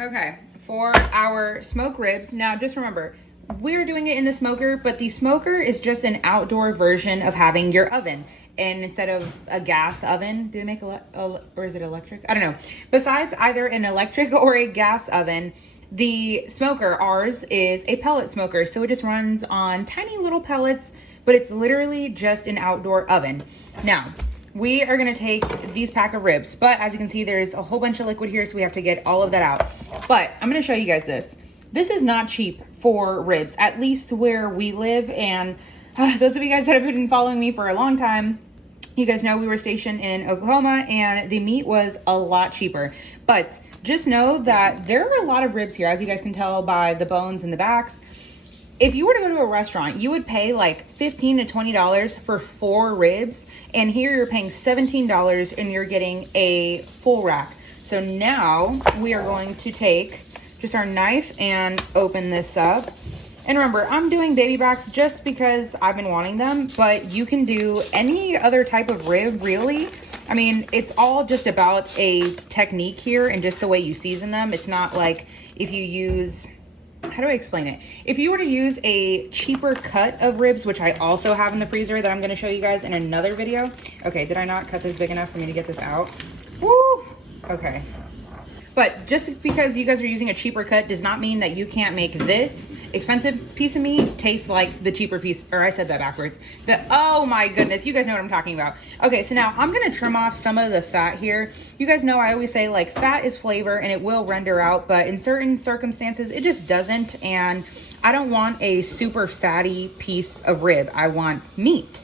Okay, for our smoked ribs, now just remember, we're doing it in the smoker, but the smoker is just an outdoor version of having your oven. And instead of a gas oven, do they make or is it electric? I don't know. Besides either an electric or a gas oven, the smoker, ours, is a pellet smoker. So it just runs on tiny little pellets, but it's literally just an outdoor oven. Now, we are gonna take these pack of ribs, but as you can see, there's a whole bunch of liquid here, so we have to get all of that out. But I'm gonna show you guys this. This is not cheap for ribs, at least where we live. And those of you guys that have been following me for a long time, you guys know we were stationed in Oklahoma and the meat was a lot cheaper. But just know that there are a lot of ribs here, as you guys can tell by the bones and the backs. If you were to go to a restaurant, you would pay like $15 to $20 for 4 ribs. And here you're paying $17 and you're getting a full rack. So now we are going to take just our knife and open this up. And remember, I'm doing baby backs just because I've been wanting them, but you can do any other type of rib, really. I mean, it's all just about a technique here and just the way you season them. It's not like if you use, how do I explain it? If you were to use a cheaper cut of ribs, which I also have in the freezer that I'm gonna show you guys in another video. Okay, did I not cut this big enough for me to get this out? Woo! Okay. But just because you guys are using a cheaper cut does not mean that you can't make this expensive piece of meat taste like the cheaper piece, or I said that backwards. Oh my goodness, you guys know what I'm talking about. Okay, so now I'm gonna trim off some of the fat here. You guys know I always say like fat is flavor and it will render out, but in certain circumstances it just doesn't. And I don't want a super fatty piece of rib, I want meat.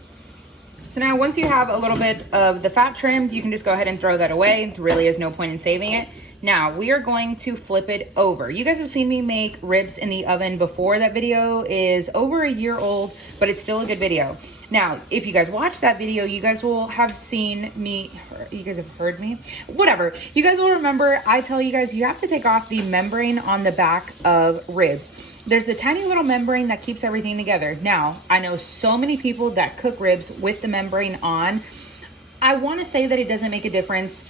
So now once you have a little bit of the fat trimmed, you can just go ahead and throw that away. There really is no point in saving it. Now we are going to flip it over. You guys have seen me make ribs in the oven before. That video is over a year old, but it's still a good video. Now, if you guys watch that video, you guys will have seen me, you guys have heard me, whatever. You guys will remember I tell you guys, you have to take off the membrane on the back of ribs. There's the tiny little membrane that keeps everything together. Now, I know so many people that cook ribs with the membrane on. I want to say that it doesn't make a difference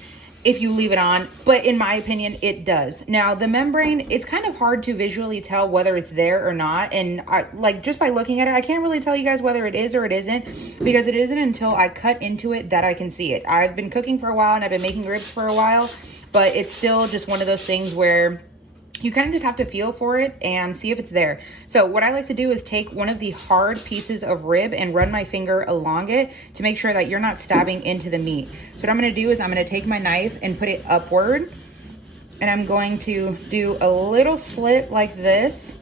if you leave it on, but in my opinion, it does. Now, the membrane, it's kind of hard to visually tell whether it's there or not. And like just by looking at it, I can't really tell you guys whether it is or it isn't, because it isn't until I cut into it that I can see it. I've been cooking for a while and I've been making ribs for a while, but it's still just one of those things where you kind of just have to feel for it and see if it's there. So what I like to do is take one of the hard pieces of rib and run my finger along it to make sure that you're not stabbing into the meat. So what I'm gonna do is I'm gonna take my knife and put it upward, and I'm going to do a little slit like this,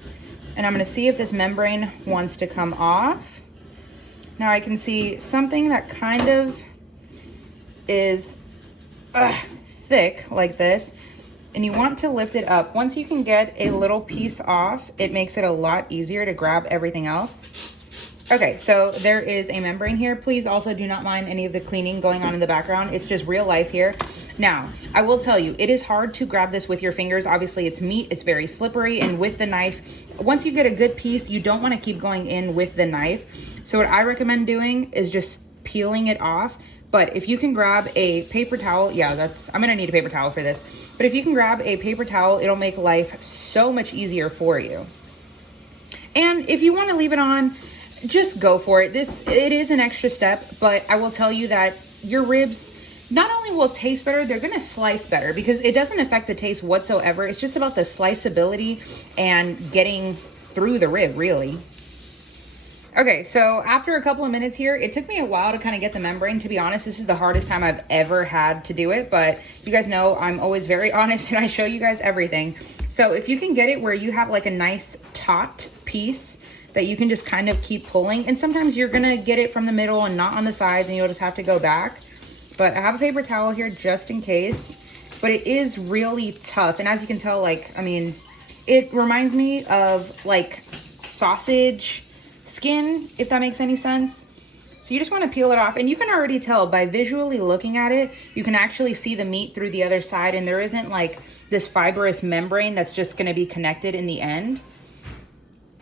and I'm gonna see if this membrane wants to come off. Now I can see something that kind of is thick like this. And you want to lift it up. Once you can get a little piece off, it makes it a lot easier to grab everything else. Okay, so there is a membrane here. Please also do not mind any of the cleaning going on in the background. It's just real life here. Now, I will tell you, it is hard to grab this with your fingers. Obviously, it's meat, it's very slippery, and with the knife, once you get a good piece, you don't want to keep going in with the knife. So what I recommend doing is just peeling it off. But if you can grab a paper towel, yeah, I'm gonna need a paper towel for this. But if you can grab a paper towel, it'll make life so much easier for you. And if you wanna leave it on, just go for it. It is an extra step, but I will tell you that your ribs not only will taste better, they're gonna slice better, because it doesn't affect the taste whatsoever. It's just about the sliceability and getting through the rib, really. Okay, so after a couple of minutes here, it took me a while to kind of get the membrane. To be honest, this is the hardest time I've ever had to do it, but you guys know I'm always very honest and I show you guys everything. So if you can get it where you have like a nice taut piece that you can just kind of keep pulling, and sometimes you're gonna get it from the middle and not on the sides and you'll just have to go back. But I have a paper towel here just in case, but it is really tough. And as you can tell, like, I mean, it reminds me of like sausage skin, if that makes any sense. So you just want to peel it off, and you can already tell by visually looking at it, you can actually see the meat through the other side, and there isn't like this fibrous membrane that's just going to be connected in the end.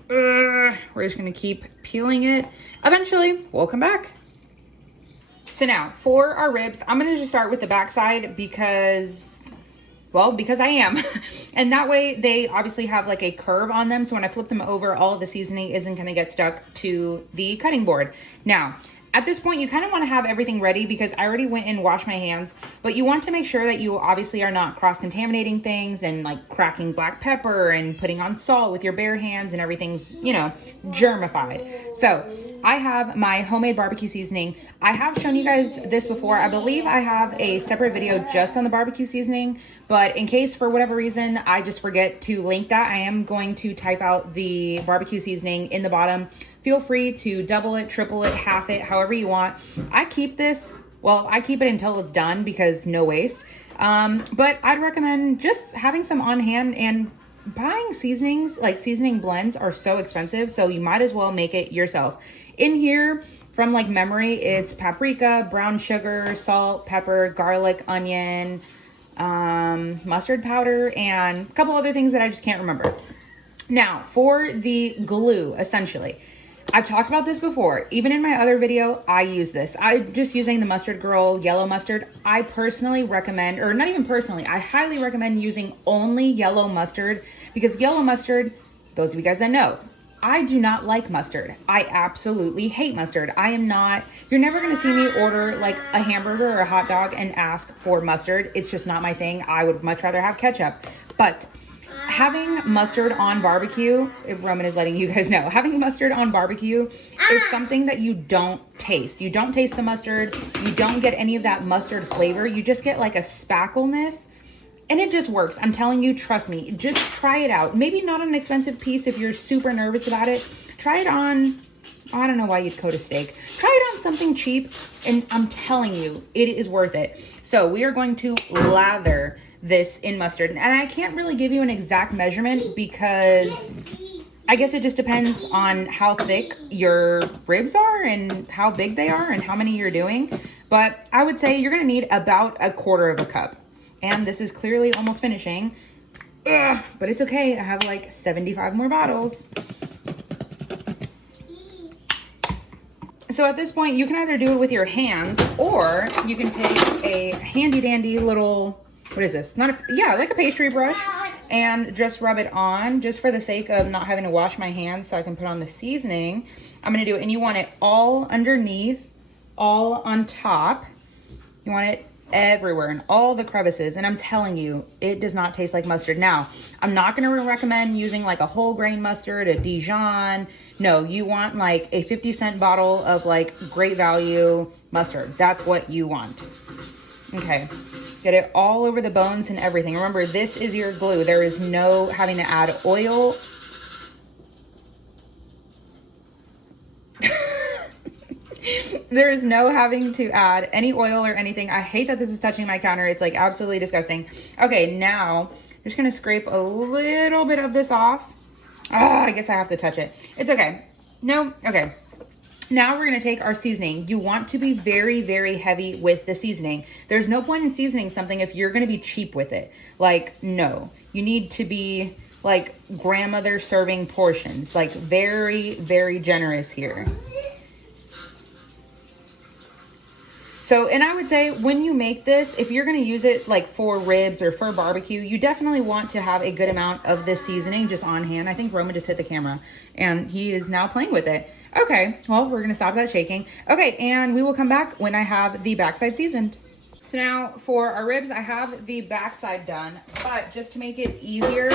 We're just going to keep peeling it. Eventually, we'll come back. So now for our ribs, I'm going to just start with the back side because Well, because I am. And that way they obviously have like a curve on them. So when I flip them over, all of the seasoning isn't gonna get stuck to the cutting board. Now, at this point, you kind of want to have everything ready because I already went and washed my hands, but you want to make sure that you obviously are not cross-contaminating things and like cracking black pepper and putting on salt with your bare hands and everything's, you know, germified. So I have my homemade barbecue seasoning. I have shown you guys this before. I believe I have a separate video just on the barbecue seasoning, but in case for whatever reason I just forget to link that, I am going to type out the barbecue seasoning in the bottom. Feel free to double it, triple it, half it, however you want. I keep this, well, I keep it until it's done because no waste. But I'd recommend just having some on hand, and buying seasonings, like seasoning blends, are so expensive. So you might as well make it yourself. In here, from like memory, it's paprika, brown sugar, salt, pepper, garlic, onion, mustard powder, and a couple other things that I just can't remember. Now, for the glue, essentially, I've talked about this before. Even in my other video, I use this. I'm just using the Mustard Girl yellow mustard. I personally recommend, or not even personally, I highly recommend using only yellow mustard, because yellow mustard, those of you guys that know, I do not like mustard. I absolutely hate mustard. I am not, you're never gonna see me order like a hamburger or a hot dog and ask for mustard. It's just not my thing. I would much rather have ketchup. But having mustard on barbecue, if Roman is letting you guys know, having mustard on barbecue is something that you don't taste. You don't taste the mustard. You don't get any of that mustard flavor. You just get like a spackleness, and it just works. I'm telling you, trust me, just try it out. Maybe not an expensive piece if you're super nervous about it. Try it on, I don't know why you'd coat a steak. Try it on something cheap, and I'm telling you, it is worth it. So we are going to lather this in mustard, and I can't really give you an exact measurement because I guess it just depends on how thick your ribs are and how big they are and how many you're doing. But I would say you're gonna need about 1/4 cup. And this is clearly almost finishing. Ugh, but it's okay, I have like 75 more bottles. So at this point, you can either do it with your hands, or you can take a handy dandy little, what is this? Like a pastry brush, and just rub it on, just for the sake of not having to wash my hands so I can put on the seasoning. I'm gonna do it, and you want it all underneath, all on top. You want it everywhere in all the crevices, and I'm telling you, it does not taste like mustard. Now, I'm not gonna recommend using like a whole grain mustard, a Dijon. No, you want like a 50-cent bottle of like great value mustard. That's what you want. Okay. Get it all over the bones and everything. Remember, this is your glue. There is no having to add oil. There is no having to add any oil or anything. I hate that this is touching my counter. It's like absolutely disgusting. Okay, now I'm just gonna scrape a little bit of this off. Oh, I guess I have to touch it. It's okay. No, okay. Now we're gonna take our seasoning. You want to be very, very heavy with the seasoning. There's no point in seasoning something if you're gonna be cheap with it. Like, no. You need to be like grandmother serving portions. Like very, very generous here. So, and I would say when you make this, if you're gonna use it like for ribs or for barbecue, you definitely want to have a good amount of this seasoning just on hand. I think Roman just hit the camera and he is now playing with it. Okay, well, we're gonna stop that shaking. Okay, and we will come back when I have the backside seasoned. So now for our ribs, I have the backside done, but just to make it easier,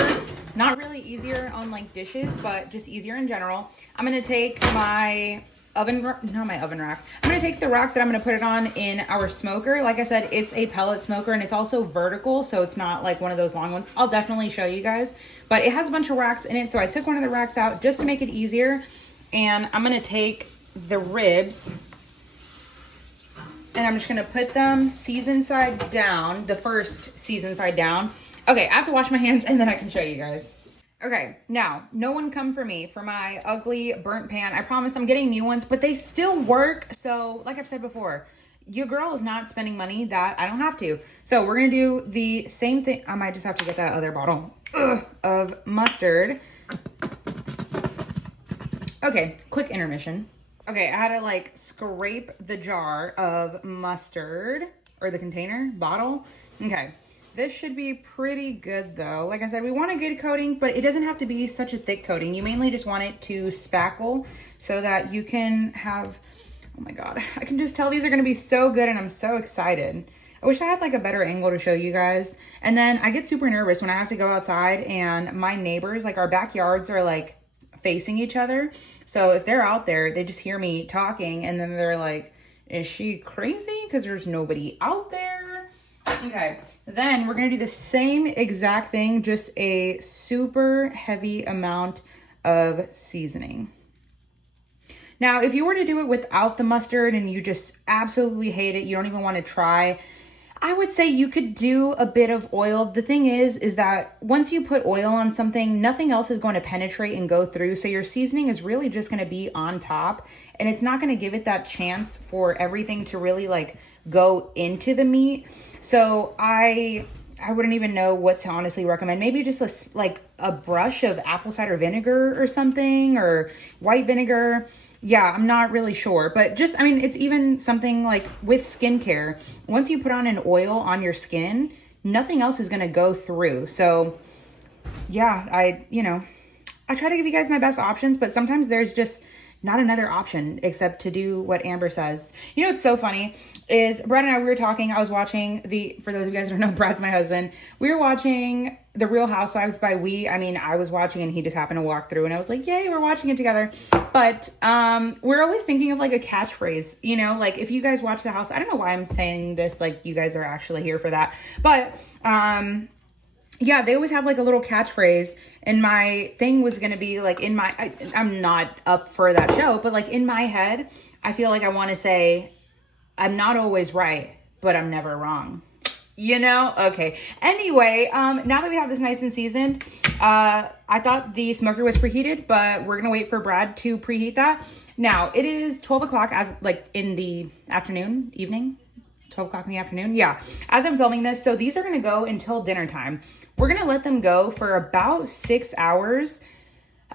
not really easier on like dishes, but just easier in general, I'm gonna take my I'm gonna take the rack that I'm gonna put it on in our smoker. Like I said, it's a pellet smoker and it's also vertical, so it's not like one of those long ones. I'll definitely show you guys, but it has a bunch of racks in it, so I took one of the racks out just to make it easier. And I'm gonna take the ribs and I'm just gonna put them seasoned side down, the first seasoned side down. Okay, I have to wash my hands and then I can show you guys. Okay, now, no one come for me for my ugly burnt pan. I promise I'm getting new ones, but they still work. So, like I've said before, your girl is not spending money that I don't have to. So we're gonna do the same thing. I might just have to get that other bottle of mustard. Okay, quick intermission. Okay, I had to like scrape the jar of mustard, or the container, bottle. Okay, This should be pretty good though. Like I said, we want a good coating, but it doesn't have to be such a thick coating. You mainly just want it to spackle so that you can have, oh my God, I can just tell these are gonna be so good and I'm so excited. I wish I had like a better angle to show you guys. And then I get super nervous when I have to go outside and my neighbors, like our backyards are like facing each other. So if they're out there, they just hear me talking and then they're like, is she crazy? Because there's nobody out there. Okay, then we're gonna do the same exact thing, just a super heavy amount of seasoning. Now, if you were to do it without the mustard and you just absolutely hate it, you don't even want to try, I would say you could do a bit of oil. The thing is that once you put oil on something, nothing else is going to penetrate and go through. So your seasoning is really just going to be on top and it's not going to give it that chance for everything to really like go into the meat. So I wouldn't even know what to honestly recommend. Maybe just like a brush of apple cider vinegar or something, or white vinegar. Yeah, I'm not really sure, but just, I mean, it's even something like with skincare. Once you put on an oil on your skin, nothing else is going to go through. So yeah, I try to give you guys my best options, but sometimes there's just not another option except to do what Amber says. You know what's so funny is Brad and I, we were talking, I was watching for those of you guys who don't know, Brad's my husband. We were watching The Real Housewives. By we, I mean, I was watching and he just happened to walk through and I was like, yay, we're watching it together. But we're always thinking of like a catchphrase, you know, like if you guys watch The House, I don't know why I'm saying this, like you guys are actually here for that. But yeah, they always have like a little catchphrase, and my thing was going to be like I'm not up for that show, but like in my head, I feel like I want to say, I'm not always right, but I'm never wrong. You know? Okay. Anyway, now that we have this nice and seasoned, I thought the smoker was preheated, but we're going to wait for Brad to preheat that. Now, it is 12 o'clock as like in the afternoon, evening. 12 o'clock in the afternoon. Yeah. As I'm filming this. So these are going to go until dinner time. We're going to let them go for about 6 hours.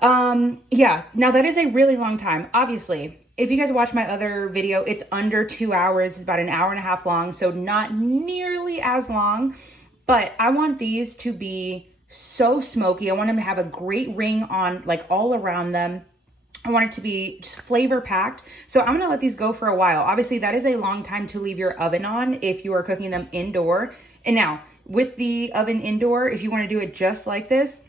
Yeah. Now that is a really long time. Obviously, if you guys watch my other video, it's under 2 hours. It's about an hour and a half long. So not nearly as long, but I want these to be so smoky. I want them to have a great ring on like all around them. I want it to be just flavor packed. So I'm gonna let these go for a while. Obviously that is a long time to leave your oven on if you are cooking them indoor. And now with the oven indoor, if you wanna do it just like this,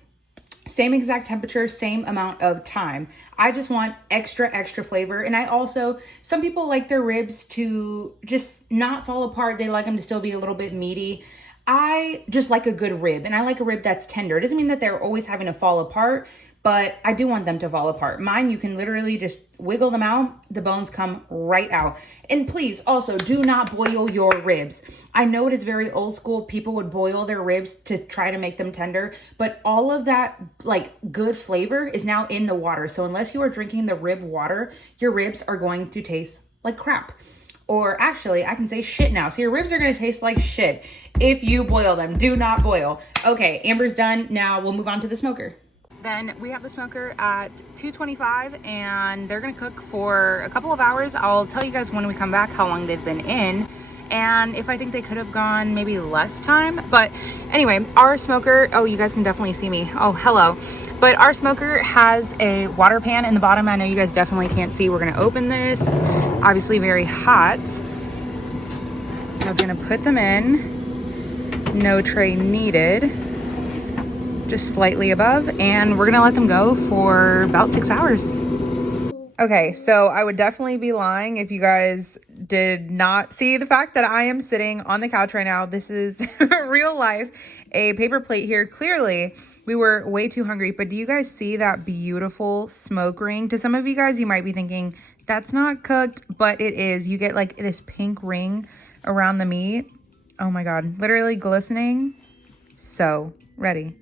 same exact temperature, same amount of time. I just want extra flavor. And I also, some people like their ribs to just not fall apart. They like them to still be a little bit meaty. I just like a good rib, and I like a rib that's tender. It doesn't mean that they're always having to fall apart, but I do want them to fall apart. Mine, you can literally just wiggle them out. The bones come right out. And please also do not boil your ribs. I know it is very old school. People would boil their ribs to try to make them tender, but all of that like good flavor is now in the water. So unless you are drinking the rib water, your ribs are going to taste like crap. Or actually, I can say shit now. So your ribs are going to taste like shit if you boil them. Do not boil. Okay, Amber's done. Now we'll move on to the smoker. Then we have the smoker at 225 and they're gonna cook for a couple of hours. I'll tell you guys when we come back how long they've been in and if I think they could have gone maybe less time. But anyway, our smoker, oh, you guys can definitely see me. Oh, hello. But our smoker has a water pan in the bottom. I know you guys definitely can't see. We're gonna open this, obviously very hot. I was gonna put them in, no tray needed. Just slightly above, and we're gonna let them go for about 6 hours. Okay, so I would definitely be lying if you guys did not see the fact that I am sitting on the couch right now. This is real life, a paper plate here. Clearly, we were way too hungry, but do you guys see that beautiful smoke ring? To some of you guys, you might be thinking, that's not cooked, but it is. You get like this pink ring around the meat. Oh my God, literally glistening. So ready.